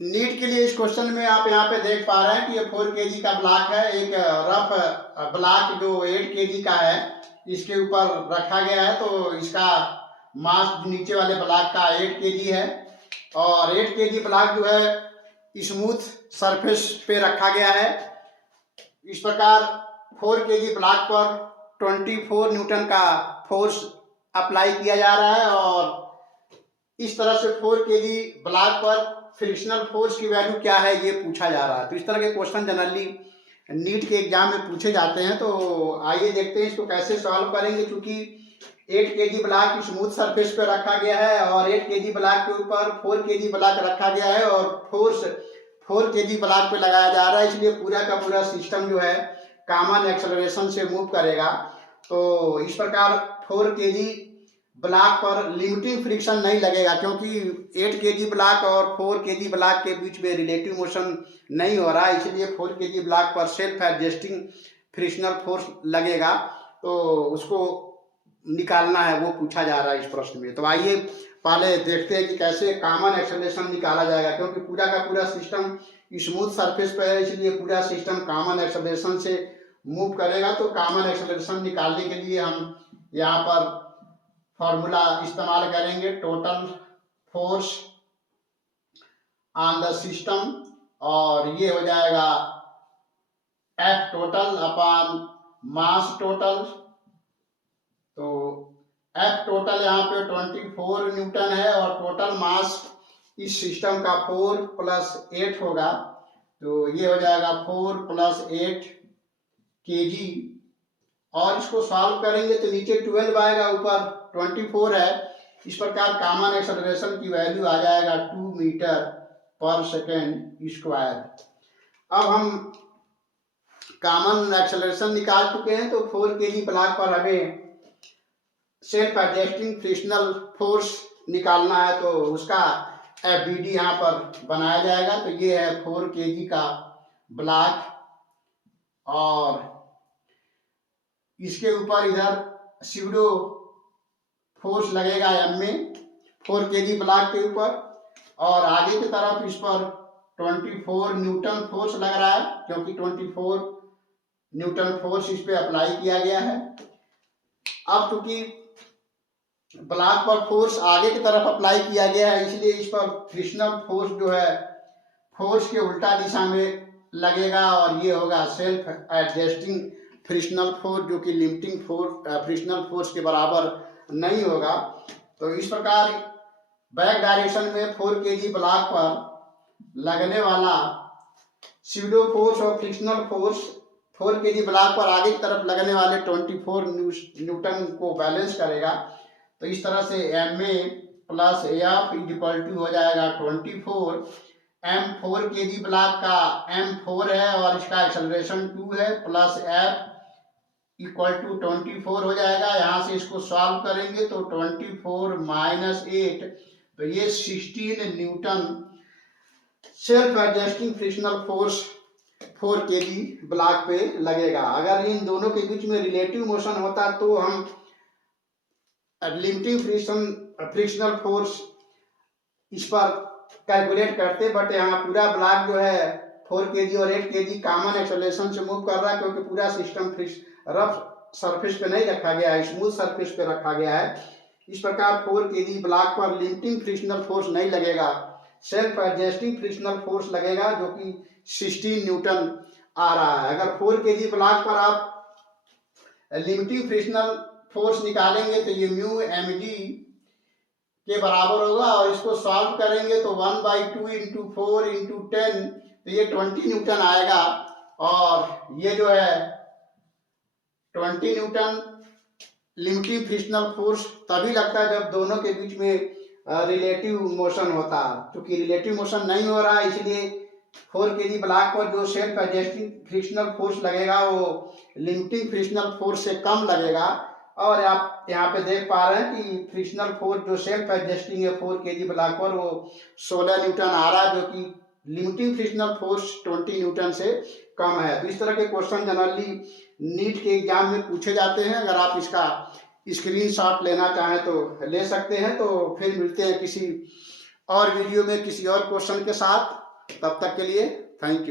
NEET के लिए इस क्वेश्चन में आप यहाँ पे देख पा रहे हैं कि ये 4 केजी का ब्लॉक है। एक रफ ब्लॉक जो 8 केजी का है इसके ऊपर रखा गया है, तो इसका मास नीचे वाले ब्लॉक का 8 केजी है और 8 केजी ब्लॉक जो है स्मूथ सरफेस पे रखा गया है। इस प्रकार 4 केजी ब्लॉक पर 24 न्यूटन का फोर्स अप्लाई किया जा रहा है और इस तरह से 4 केजी ब्लॉक पर फ्रिक्शनल फोर्स की वैल्यू क्या है ये पूछा जा रहा है। तो इस तरह के क्वेश्चन जनरली नीट के एग्जाम में पूछे जाते हैं। तो आइए देखते हैं इसको कैसे सॉल्व करेंगे। चूंकि 8 केजी ब्लॉक स्मूथ सरफेस पे रखा गया है और 8 केजी ब्लॉक के ऊपर 4 केजी ब्लॉक रखा गया है और फोर्स 4 केजी ब्लॉक पे लगाया जा रहा है, इसलिए पूरा का पूरा सिस्टम जो है कॉमन एक्सेलरेशन से मूव करेगा। तो इस प्रकार 4 केजी ब्लॉक पर लिमिटिंग फ्रिक्शन नहीं लगेगा, क्योंकि 8 केजी ब्लॉक और 4 केजी ब्लॉक के बीच में रिलेटिव मोशन नहीं हो रहा है, इसलिए 4 केजी ब्लॉक पर सेल्फ एडजस्टिंग फ्रिक्शनल फोर्स लगेगा। तो उसको निकालना है, वो पूछा जा रहा है इस प्रश्न में। तो आइए पहले देखते हैं कि कैसे कॉमन एक्सेलरेशन निकाला जाएगा। क्योंकि पूरा का पूरा सिस्टम स्मूथ सरफेस पर है, इसलिए पूरा सिस्टम कॉमन एक्सेलरेशन से मूव करेगा। तो कॉमन एक्सेलरेशन निकालने के लिए हम यहाँ पर फॉर्मूला इस्तेमाल करेंगे, total force on the system, और ये हो जाएगा F total upon mass total. तो एफ टोटल यहाँ पे 24 न्यूटन है और टोटल मास इस सिस्टम का 4 + 8 होगा। तो ये हो जाएगा 4 + 8 केजी और इसको सॉल्व करेंगे तो नीचे 12 आएगा, ऊपर 24 है। इस प्रकार कॉमन एक्सेलरेशन की वैल्यू आ जाएगा 2 मीटर पर सेकेंड स्क्वायर। अब हम कॉमन एक्सेलरेशन निकाल चुके हैं, तो 4 केजी ब्लॉक पर हमें सेल्फ एडजस्टिंग फ्रिक्शनल फोर्स निकालना है। तो उसका एफबीडी यहाँ पर बनाया जाएगा। तो ये है 4 केजी का ब्लॉक और इसके ऊपर इधर सीडो फोर्स लगेगा एम में 4 केजी ब्लॉक के ऊपर, और आगे की तरफ इस पर 24 न्यूटन फोर्स लग रहा है, क्योंकि 24 न्यूटन फोर्स इस पे अप्लाई किया गया है। अब चूंकि ब्लॉक पर फोर्स आगे की तरफ अप्लाई किया गया है, इसलिए इस पर फ्रिक्शनल फोर्स जो है फोर्स के उल्टा दिशा में लगेगा और ये होगा सेल्फ एडजस्टिंग फ्रिक्शनल फोर्स, जो कि लिमिटिंग फोर्स फ्रिक्शनल फोर्स के बराबर नहीं होगा। तो इस प्रकार बैक डायरेक्शन में 4 केजी ब्लॉक पर लगने वाला सीडो फोर्स और फ्रिक्शनल फोर्स 4 केजी ब्लॉक पर आगे की तरफ लगने वाले 24 न्यूटन को बैलेंस करेगा। तो इस तरह से m a plus f equal to हो जाएगा 24। एम 4 केजी ब्लॉक का एम 4 है और इसका एक्सेलरेशन 2 है, प्लस एफ इक्वल टू 24 हो जाएगा। यहाँ से इसको सॉल्व करेंगे तो 24 - 8, तो ये 16 Newton self adjusting frictional force 4 kg block पे लगेगा। अगर इन दोनों के बीच में रिलेटिव मोशन होता तो हम लिमिटिंग फ्रिक्शनल फोर्स इस पर कैलकुलेट करते, बट यहाँ पूरा ब्लॉक जो है 4 केजी और 8 केजी कॉमन एक्सेलरेशन से मूव कर रहा है, क्योंकि पूरा सिस्टम रफ सरफेस पे नहीं रखा गया है, स्मूथ सरफेस पे रखा गया है। इस प्रकार 4 केजी ब्लॉक पर लिमिटिंग फ्रिक्शनल फोर्स नहीं लगेगा, सेल्फ एडजस्टिंग फ्रिक्शनल फोर्स लगेगा, जो कि 16 न्यूटन आ रहा है। अगर 4 केजी ब्लॉक पर आप लिमिटिंग फ्रिक्शनल फोर्स निकालेंगे तो ये म्यू एम जी के बराबर होगा, और इसको सॉल्व करेंगे तो 1/2 × 4 × 10, तो ये 20 न्यूटन आएगा। और ये जो है 20 न्यूटन लिमिटिंग फ्रिक्शनल फोर्स तभी लगता है जब दोनों के बीच में रिलेटिव मोशन होता है। क्योंकि रिलेटिव मोशन नहीं हो रहा है, इसलिए 4 केजी ब्लॉक पर जो सेल्फ एडजस्टिंग फ्रिक्शनल फोर्स लगेगा वो लिमिटिंग फ्रिक्शनल फोर्स से कम लगेगा। और आप यहाँ पे देख पा रहे हैं कि फ्रिक्शनल फोर्स जो सेल्फ एडजस्टिंग है 4 केजी ब्लॉक पर वो 16 न्यूटन आ रहा है, जो कि लिमिटिंग फ्रिक्शनल फोर्स 20 न्यूटन से कम है। तो इस तरह के क्वेश्चन जनरली नीट के एग्जाम में पूछे जाते हैं। अगर आप इसका स्क्रीनशॉट लेना चाहें तो ले सकते हैं। तो फिर मिलते हैं किसी और वीडियो में किसी और क्वेश्चन के साथ। तब तक के लिए थैंक यू।